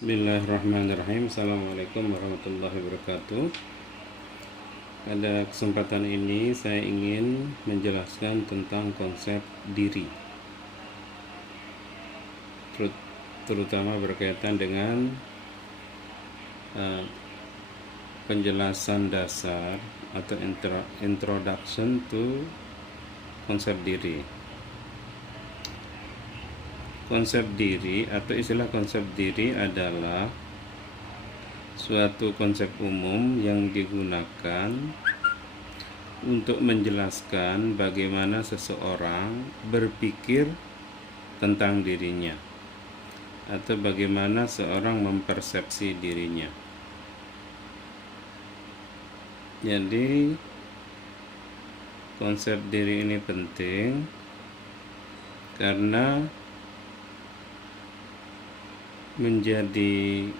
Bismillahirrahmanirrahim. Assalamualaikum warahmatullahi wabarakatuh. Pada kesempatan ini saya ingin menjelaskan tentang konsep diri, terutama berkaitan dengan penjelasan dasar atau introduction to konsep diri. Konsep diri atau istilah konsep diri adalah suatu konsep umum yang digunakan untuk menjelaskan bagaimana seseorang berpikir tentang dirinya atau bagaimana seorang mempersepsi dirinya. Jadi konsep diri ini penting karena menjadi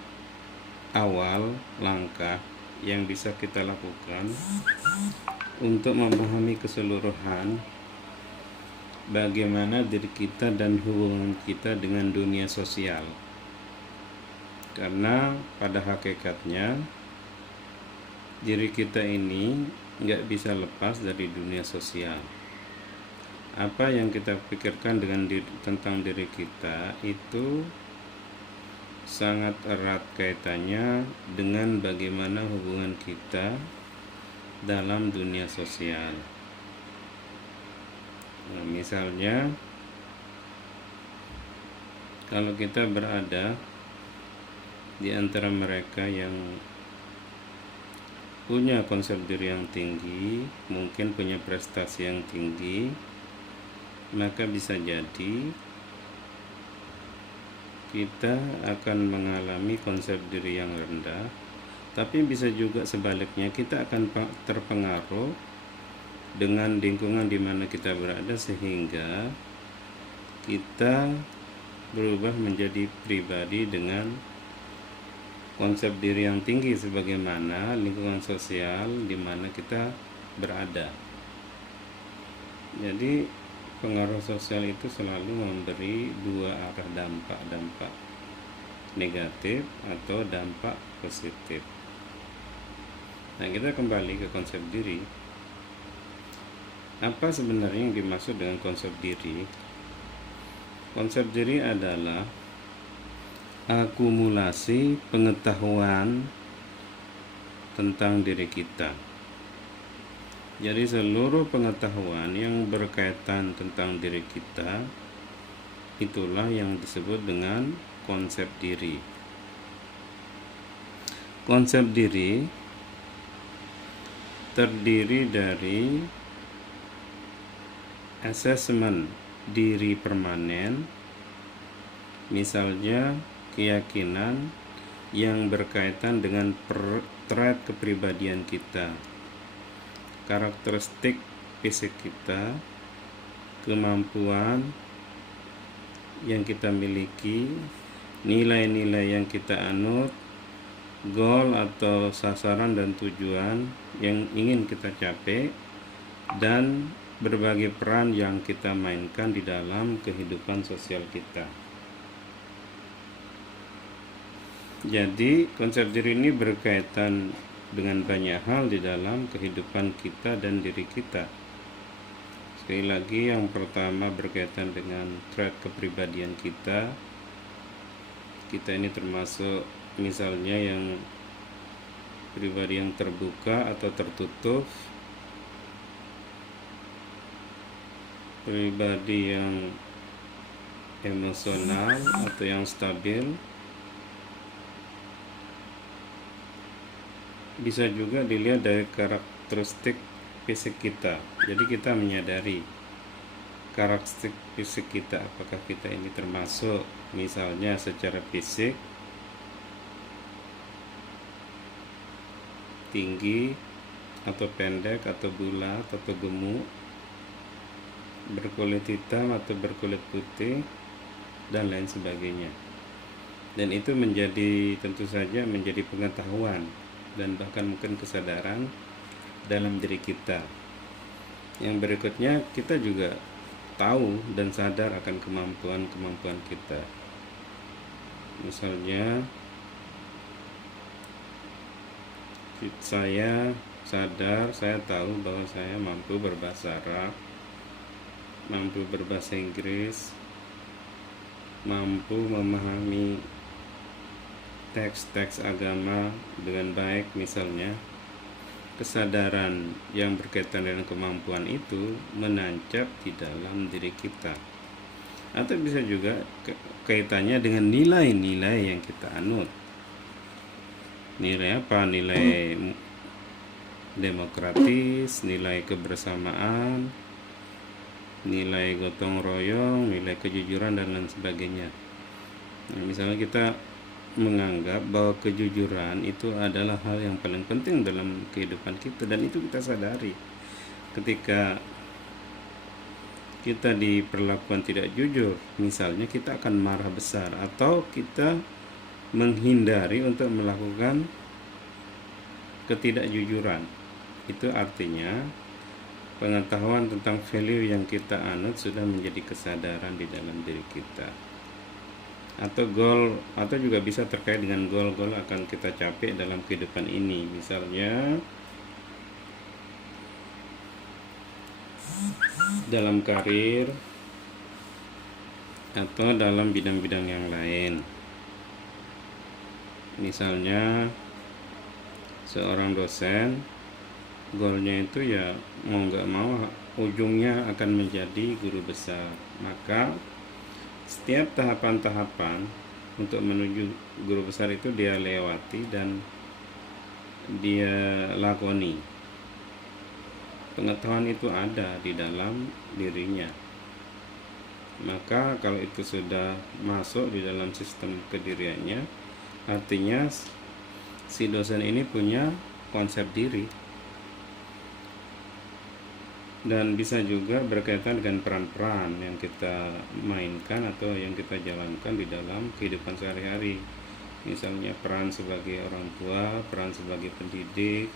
awal langkah yang bisa kita lakukan untuk memahami keseluruhan bagaimana diri kita dan hubungan kita dengan dunia sosial. Karena pada hakikatnya diri kita ini nggak bisa lepas dari dunia sosial. Apa yang kita pikirkan tentang diri kita itu sangat erat kaitannya dengan bagaimana hubungan kita dalam dunia sosial. Nah, misalnya kalau kita berada di antara mereka yang punya konsep diri yang tinggi, mungkin punya prestasi yang tinggi, maka bisa jadi kita akan mengalami konsep diri yang rendah, tapi bisa juga sebaliknya kita akan terpengaruh dengan lingkungan di mana kita berada sehingga kita berubah menjadi pribadi dengan konsep diri yang tinggi sebagaimana lingkungan sosial di mana kita berada. Jadi pengaruh sosial itu selalu memberi dua arah dampak negatif atau dampak positif. Nah, kita kembali ke konsep diri. Apa sebenarnya yang dimaksud dengan konsep diri? Konsep diri adalah akumulasi pengetahuan tentang diri kita. Jadi seluruh pengetahuan yang berkaitan tentang diri kita itulah yang disebut dengan konsep diri. Konsep diri terdiri dari asesmen diri permanen, misalnya keyakinan yang berkaitan dengan trait kepribadian kita, karakteristik fisik kita, kemampuan yang kita miliki, nilai-nilai yang kita anut, goal atau sasaran dan tujuan yang ingin kita capai, dan berbagai peran yang kita mainkan di dalam kehidupan sosial kita. Jadi konsep diri ini berkaitan dengan banyak hal di dalam kehidupan kita dan diri kita. Sekali lagi, yang pertama berkaitan dengan trait kepribadian kita. Kita ini termasuk misalnya yang pribadi yang terbuka atau tertutup, pribadi yang emosional atau yang stabil. Bisa juga dilihat dari karakteristik fisik kita. Jadi kita menyadari karakteristik fisik kita, apakah kita ini termasuk misalnya secara fisik tinggi atau pendek atau bulat atau gemuk, berkulit hitam atau berkulit putih, dan lain sebagainya. Dan itu tentu saja menjadi pengetahuan dan bahkan mungkin kesadaran dalam diri kita. Yang berikutnya, kita juga tahu dan sadar akan kemampuan-kemampuan kita. Misalnya Saya sadar, saya tahu bahwa saya mampu berbahasa Arab, mampu berbahasa Inggris, mampu memahami teks-teks agama dengan baik. Misalnya kesadaran yang berkaitan dengan kemampuan itu menancap di dalam diri kita, atau bisa juga kaitannya dengan nilai-nilai yang kita anut. Nilai apa? Nilai demokratis, nilai kebersamaan, nilai gotong royong, nilai kejujuran, dan lain sebagainya. Nah, misalnya kita menganggap bahwa kejujuran itu adalah hal yang paling penting dalam kehidupan kita, dan itu kita sadari. Ketika kita diperlakukan tidak jujur, misalnya, kita akan marah besar, atau kita menghindari untuk melakukan ketidakjujuran. Itu artinya pengetahuan tentang value yang kita anut sudah menjadi kesadaran di dalam diri kita. Atau goal, atau juga bisa terkait dengan goal-goal akan kita capai dalam kehidupan ini. Misalnya dalam karir atau dalam bidang-bidang yang lain. Misalnya seorang dosen, goalnya itu ya mau nggak mau ujungnya akan menjadi guru besar. Maka setiap tahapan-tahapan untuk menuju guru besar itu dia lewati dan dia lakoni. Pengetahuan itu ada di dalam dirinya. Maka kalau itu sudah masuk di dalam sistem kediriannya, artinya si dosen ini punya konsep diri. Dan bisa juga berkaitan dengan peran-peran yang kita mainkan atau yang kita jalankan di dalam kehidupan sehari-hari. Misalnya peran sebagai orang tua, peran sebagai pendidik,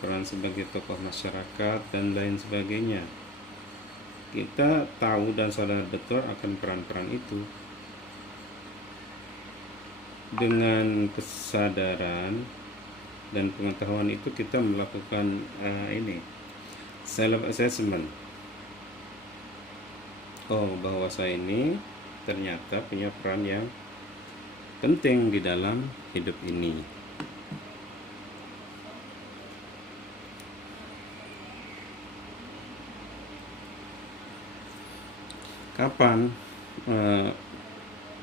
peran sebagai tokoh masyarakat, dan lain sebagainya. Kita tahu dan sadar betul akan peran-peran itu. Dengan kesadaran dan pengetahuan itu kita melakukan self assessment. Bahwa saya ini ternyata punya peran yang penting di dalam hidup ini. Kapan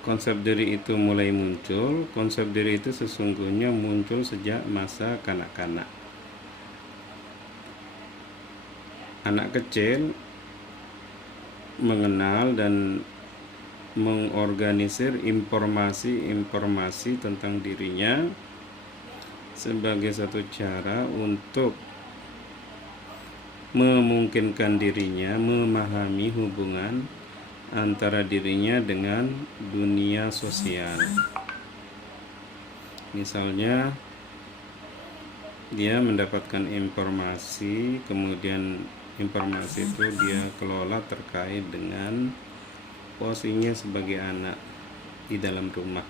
konsep diri itu mulai muncul? Konsep diri itu sesungguhnya muncul sejak masa kanak-kanak. Anak kecil mengenal dan mengorganisir informasi tentang dirinya sebagai satu cara untuk memungkinkan dirinya memahami hubungan antara dirinya dengan dunia sosial. Misalnya dia mendapatkan informasi, kemudian informasi itu dia kelola terkait dengan posisinya sebagai anak di dalam rumah.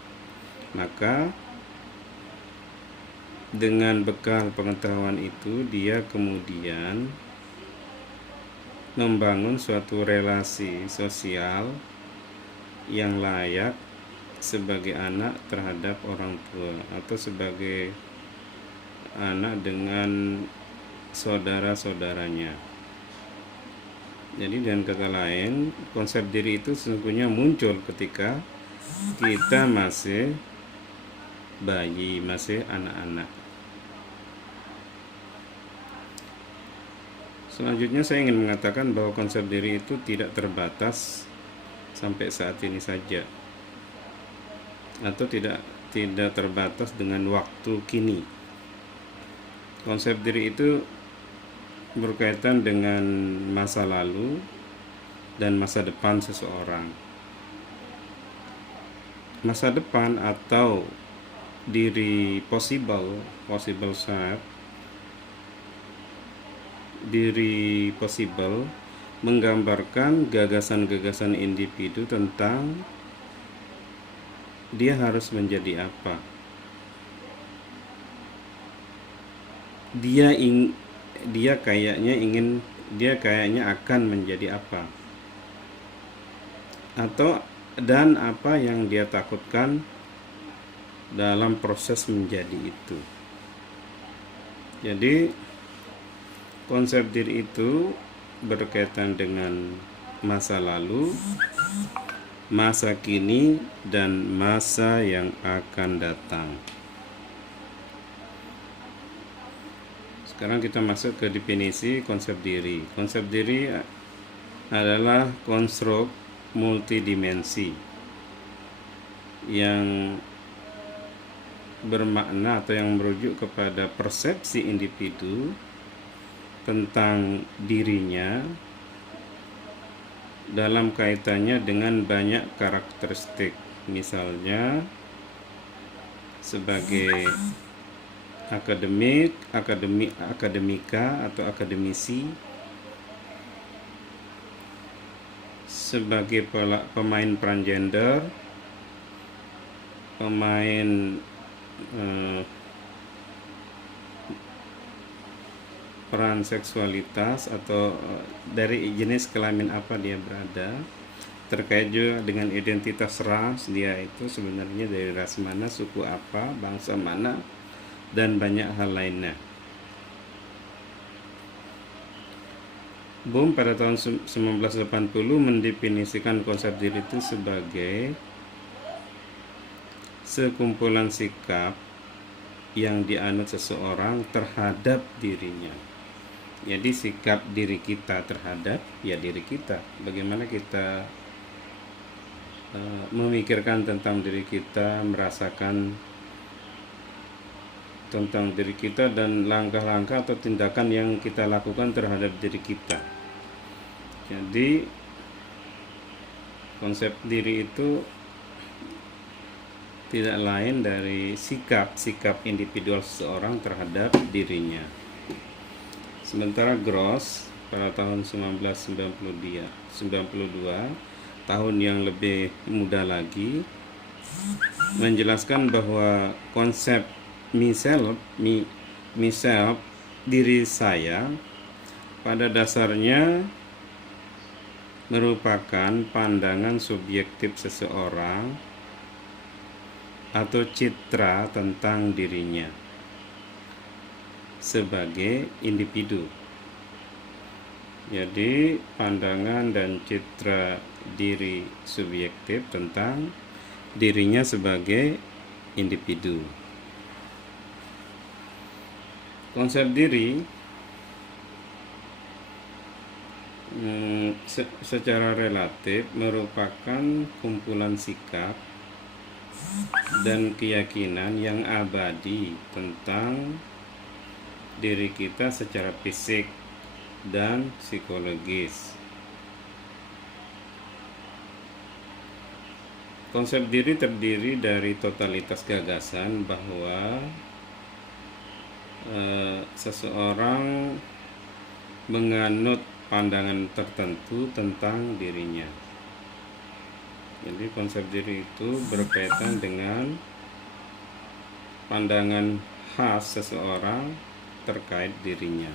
Maka dengan bekal pengetahuan itu dia kemudian membangun suatu relasi sosial yang layak sebagai anak terhadap orang tua, atau sebagai anak dengan saudara-saudaranya. Jadi dengan kata lain, konsep diri itu sesungguhnya muncul ketika kita masih bayi, masih anak-anak. Selanjutnya saya ingin mengatakan bahwa konsep diri itu tidak terbatas sampai saat ini saja, atau tidak terbatas dengan waktu kini. Konsep diri itu berkaitan dengan masa lalu dan masa depan seseorang. Masa depan atau diri possible self, diri possible menggambarkan gagasan-gagasan individu tentang dia harus menjadi apa. dia ing, dia kayaknya akan menjadi apa, atau dan apa yang dia takutkan dalam proses menjadi itu. Jadi konsep diri itu berkaitan dengan masa lalu, masa kini, dan masa yang akan datang. Sekarang kita masuk ke definisi konsep diri. Konsep diri adalah konstruk multidimensi yang bermakna atau yang merujuk kepada persepsi individu tentang dirinya dalam kaitannya dengan banyak karakteristik, misalnya sebagai akademika atau akademisi, sebagai pemain peran gender, pemain peran seksualitas, atau dari jenis kelamin apa dia berada, terkait juga dengan identitas ras, dia itu sebenarnya dari ras mana, suku apa, bangsa mana, dan banyak hal lainnya. Bohm pada tahun 1980 mendefinisikan konsep diri itu sebagai sekumpulan sikap yang dianut seseorang terhadap dirinya. Jadi sikap diri kita terhadap diri kita, bagaimana kita memikirkan tentang diri kita, merasakan tentang diri kita, dan langkah-langkah atau tindakan yang kita lakukan terhadap diri kita. Jadi konsep diri itu tidak lain dari sikap individual seseorang terhadap dirinya. Sementara Gross pada tahun 1992, tahun yang lebih muda lagi, menjelaskan bahwa konsep myself, diri saya, pada dasarnya merupakan pandangan subjektif seseorang atau citra tentang dirinya sebagai individu. Jadi pandangan dan citra diri subjektif tentang dirinya sebagai individu. Konsep diri secara relatif merupakan kumpulan sikap dan keyakinan yang abadi tentang diri kita secara fisik dan psikologis. Konsep diri terdiri dari totalitas gagasan bahwa seseorang menganut pandangan tertentu tentang dirinya. Jadi konsep diri itu berkaitan dengan pandangan khas seseorang terkait dirinya.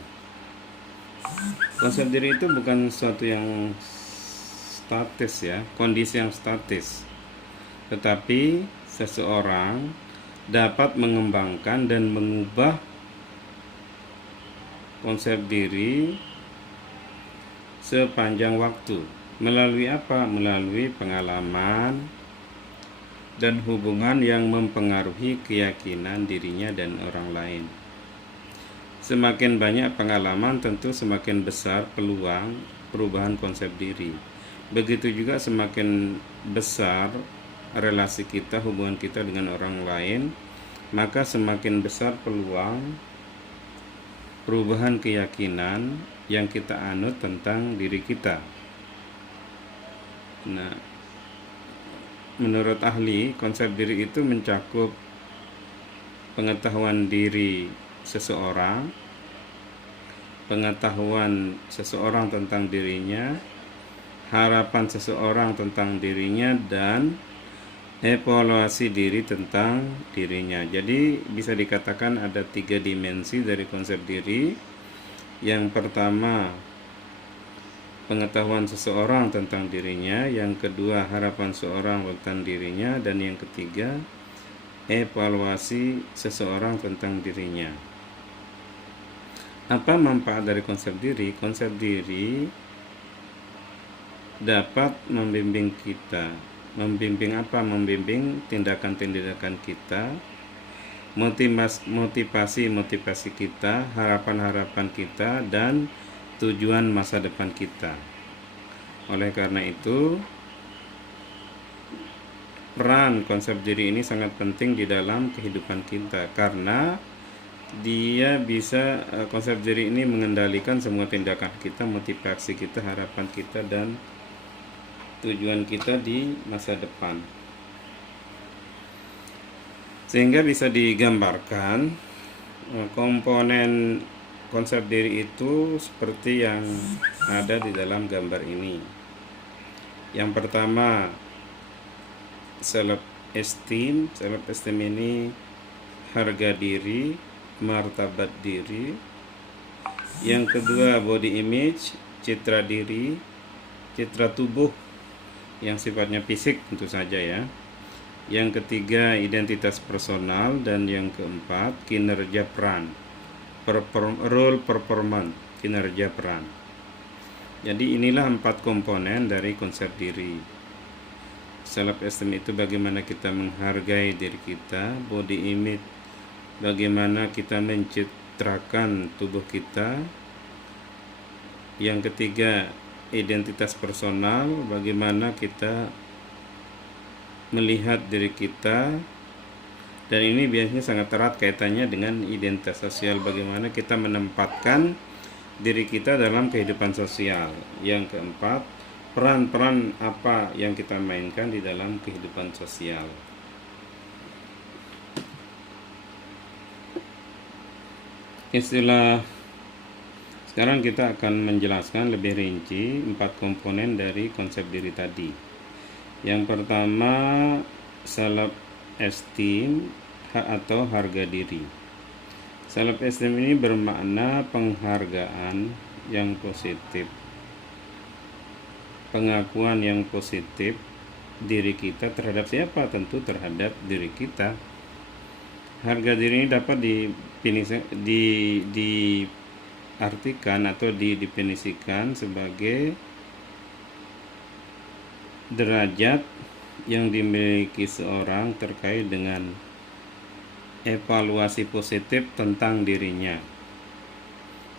Konsep diri itu bukan sesuatu yang statis ya, kondisi yang statis. Tetapi seseorang dapat mengembangkan dan mengubah konsep diri sepanjang waktu. Melalui apa? Melalui pengalaman dan hubungan yang mempengaruhi keyakinan dirinya dan orang lain. Semakin banyak pengalaman, tentu semakin besar peluang perubahan konsep diri. Begitu juga semakin besar relasi kita, hubungan kita dengan orang lain, maka semakin besar peluang perubahan keyakinan yang kita anut tentang diri kita. Nah, menurut ahli, konsep diri itu mencakup pengetahuan diri seseorang, pengetahuan seseorang tentang dirinya, harapan seseorang tentang dirinya, dan evaluasi diri tentang dirinya. Jadi bisa dikatakan ada 3 dimensi dari konsep diri. Yang pertama, pengetahuan seseorang tentang dirinya. Yang kedua, harapan seseorang tentang dirinya. Dan yang ketiga, evaluasi seseorang tentang dirinya. Apa manfaat dari konsep diri? Konsep diri dapat membimbing kita. Membimbing apa? Membimbing tindakan-tindakan kita, motivasi kita, harapan-harapan kita, dan tujuan masa depan kita. Oleh karena itu, peran konsep diri ini sangat penting di dalam kehidupan kita, karena dia bisa, konsep diri ini mengendalikan semua tindakan kita, motivasi kita, harapan kita, dan tujuan kita di masa depan. Sehingga bisa digambarkan komponen konsep diri itu seperti yang ada di dalam gambar ini. Yang pertama, self esteem. Self esteem ini harga diri, martabat diri. Yang kedua, body image, citra diri, citra tubuh yang sifatnya fisik tentu saja ya. Yang ketiga, identitas personal. Dan yang keempat, kinerja peran, role performance, kinerja peran. Jadi inilah 4 komponen dari konsep diri. Self esteem itu bagaimana kita menghargai diri kita, body image bagaimana kita mencitrakan tubuh kita. Yang ketiga, identitas personal, bagaimana kita melihat diri kita. Dan ini biasanya sangat erat kaitannya dengan identitas sosial, bagaimana kita menempatkan diri kita dalam kehidupan sosial. Yang keempat, peran-peran apa yang kita mainkan di dalam kehidupan sosial. Sekarang kita akan menjelaskan lebih rinci 4 komponen dari konsep diri tadi. Yang pertama, self esteem atau harga diri. Self esteem ini bermakna penghargaan yang positif, pengakuan yang positif diri kita terhadap siapa? Tentu terhadap diri kita. Harga diri ini dapat diartikan atau didefinisikan sebagai derajat yang dimiliki seorang terkait dengan evaluasi positif tentang dirinya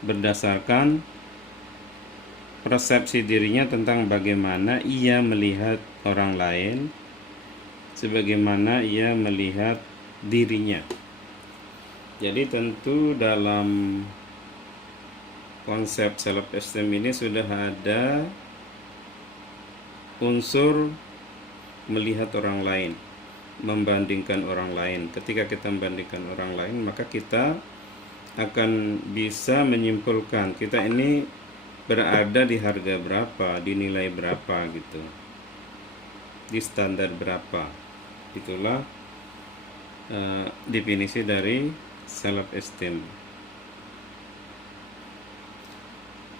berdasarkan persepsi dirinya tentang bagaimana ia melihat orang lain, sebagaimana ia melihat dirinya. Jadi tentu dalam konsep self esteem ini sudah ada unsur melihat orang lain, membandingkan orang lain. Ketika kita membandingkan orang lain, maka kita akan bisa menyimpulkan kita ini berada di harga berapa, di nilai berapa gitu, di standar berapa. Itulah definisi dari self esteem.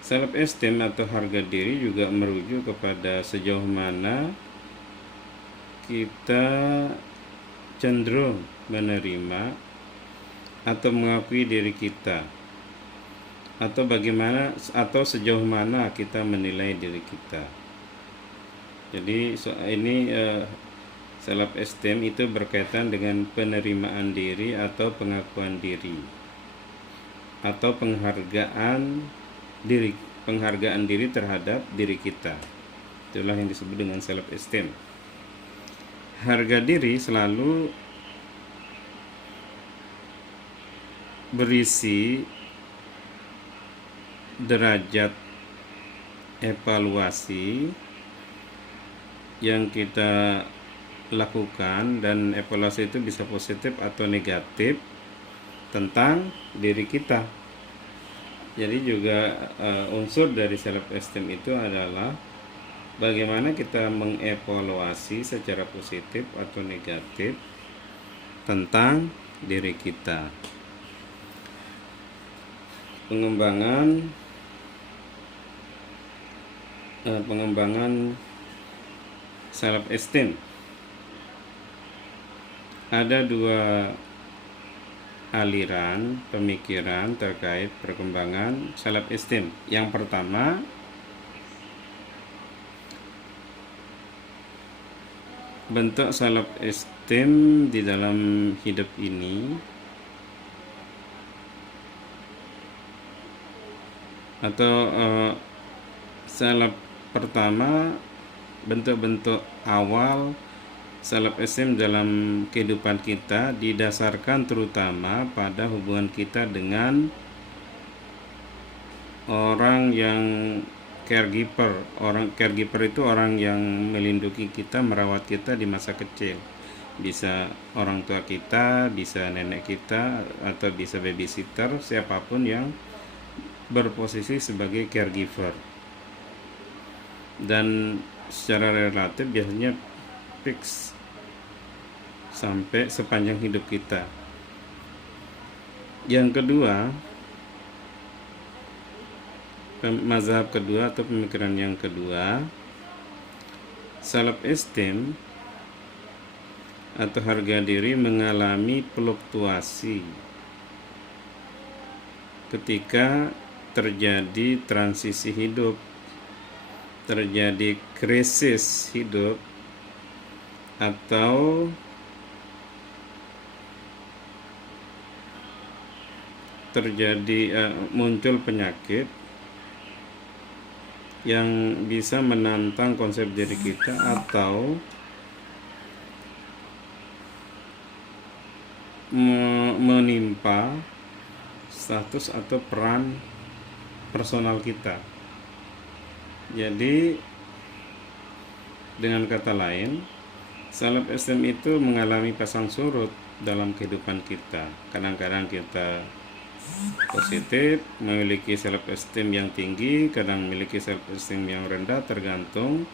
Self esteem atau harga diri juga merujuk kepada sejauh mana kita cenderung menerima atau mengakui diri kita, atau bagaimana atau sejauh mana kita menilai diri kita. Jadi ini self esteem itu berkaitan dengan penerimaan diri atau pengakuan diri atau penghargaan diri terhadap diri kita. Itulah yang disebut dengan self esteem. Harga diri selalu berisi derajat evaluasi yang kita lakukan, dan evaluasi itu bisa positif atau negatif tentang diri kita. Jadi juga unsur dari self esteem itu adalah bagaimana kita mengevaluasi secara positif atau negatif tentang diri kita. Pengembangan self esteem. Ada dua aliran pemikiran terkait perkembangan self esteem. Yang pertama, bentuk self esteem di dalam hidup ini atau self pertama, bentuk-bentuk awal self esteem dalam kehidupan kita didasarkan terutama pada hubungan kita dengan orang yang caregiver. Orang caregiver itu orang yang melindungi kita, merawat kita di masa kecil. Bisa orang tua kita, bisa nenek kita, atau bisa babysitter, siapapun yang berposisi sebagai caregiver. Dan secara relatif biasanya fix sampai sepanjang hidup kita. Yang kedua, mazhab kedua atau pemikiran yang kedua, self esteem atau harga diri mengalami fluktuasi ketika terjadi transisi hidup, terjadi krisis hidup, atau terjadi muncul penyakit yang bisa menantang konsep diri kita atau menimpa status atau peran personal kita. Jadi dengan kata lain, self esteem itu mengalami pasang surut dalam kehidupan kita. Kadang-kadang kita positif, memiliki self esteem yang tinggi, kadang memiliki self esteem yang rendah, tergantung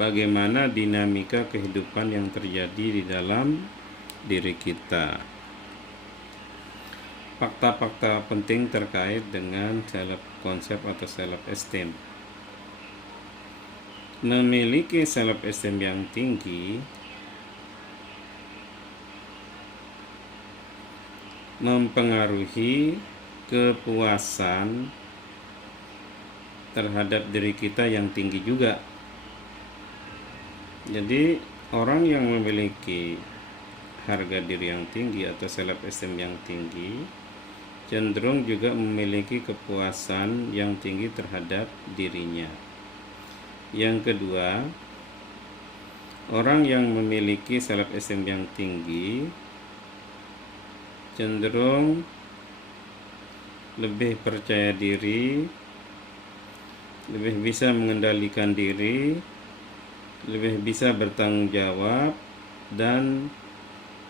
bagaimana dinamika kehidupan yang terjadi di dalam diri kita. Fakta-fakta penting terkait dengan konsep atau self esteem. Memiliki self esteem yang tinggi mempengaruhi kepuasan terhadap diri kita yang tinggi juga. Jadi orang yang memiliki harga diri yang tinggi atau self esteem yang tinggi cenderung juga memiliki kepuasan yang tinggi terhadap dirinya. Yang kedua, orang yang memiliki self esteem yang tinggi cenderung lebih percaya diri, lebih bisa mengendalikan diri, lebih bisa bertanggung jawab, dan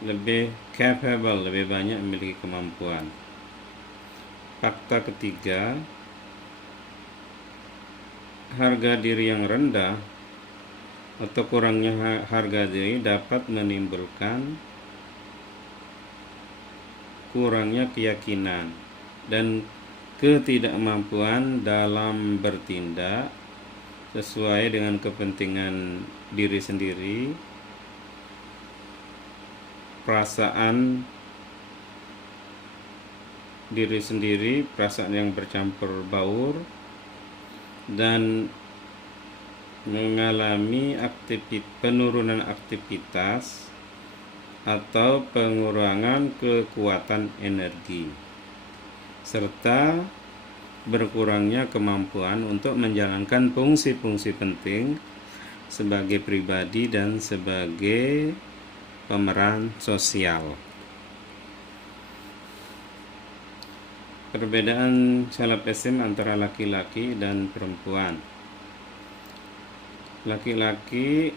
lebih capable, lebih banyak memiliki kemampuan. Fakta ketiga, harga diri yang rendah atau kurangnya harga diri dapat menimbulkan kurangnya keyakinan dan ketidakmampuan dalam bertindak sesuai dengan kepentingan diri sendiri, perasaan diri sendiri, perasaan yang bercampur baur, dan mengalami penurunan aktivitas atau pengurangan kekuatan energi, serta berkurangnya kemampuan untuk menjalankan fungsi-fungsi penting sebagai pribadi dan sebagai pemeran sosial. Perbedaan self esteem antara laki-laki dan perempuan. Laki-laki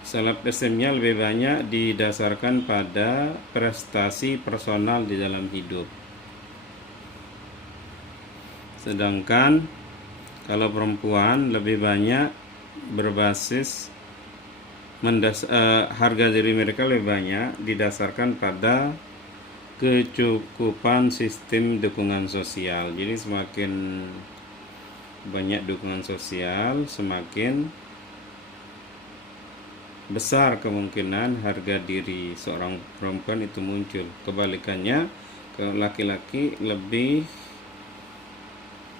self esteemnya lebih banyak didasarkan pada prestasi personal di dalam hidup. Sedangkan kalau perempuan lebih banyak berbasis harga diri mereka lebih banyak didasarkan pada kecukupan sistem dukungan sosial. Jadi semakin banyak dukungan sosial, semakin besar kemungkinan harga diri seorang perempuan itu muncul. Kebalikannya, kalau laki-laki lebih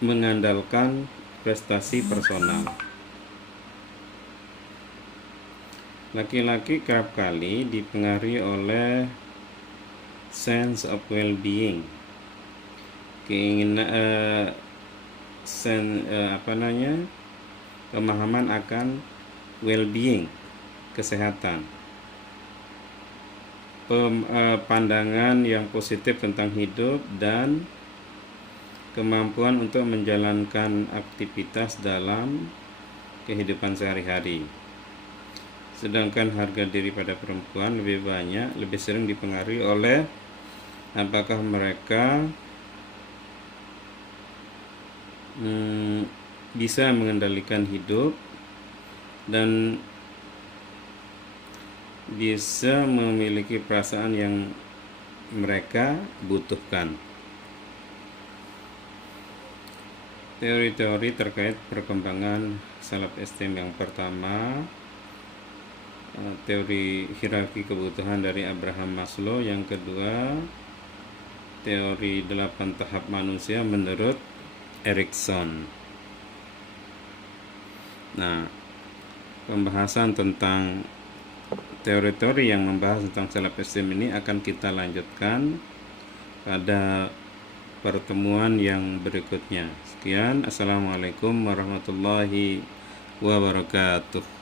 mengandalkan prestasi personal. Laki-laki kerap kali dipengaruhi oleh sense of well-being, keinginan pemahaman akan well-being, kesehatan, pandangan yang positif tentang hidup, dan kemampuan untuk menjalankan aktivitas dalam kehidupan sehari-hari. Sedangkan harga diri pada perempuan lebih sering dipengaruhi oleh apakah mereka bisa mengendalikan hidup dan bisa memiliki perasaan yang mereka butuhkan. Teori-teori terkait perkembangan self esteem yang pertama, teori hierarki kebutuhan dari Abraham Maslow. Yang kedua, teori 8 tahap manusia menurut Erikson. Nah, pembahasan tentang teori-teori yang membahas tentang self esteem ini akan kita lanjutkan pada pertemuan yang berikutnya. Sekian, assalamualaikum warahmatullahi wabarakatuh.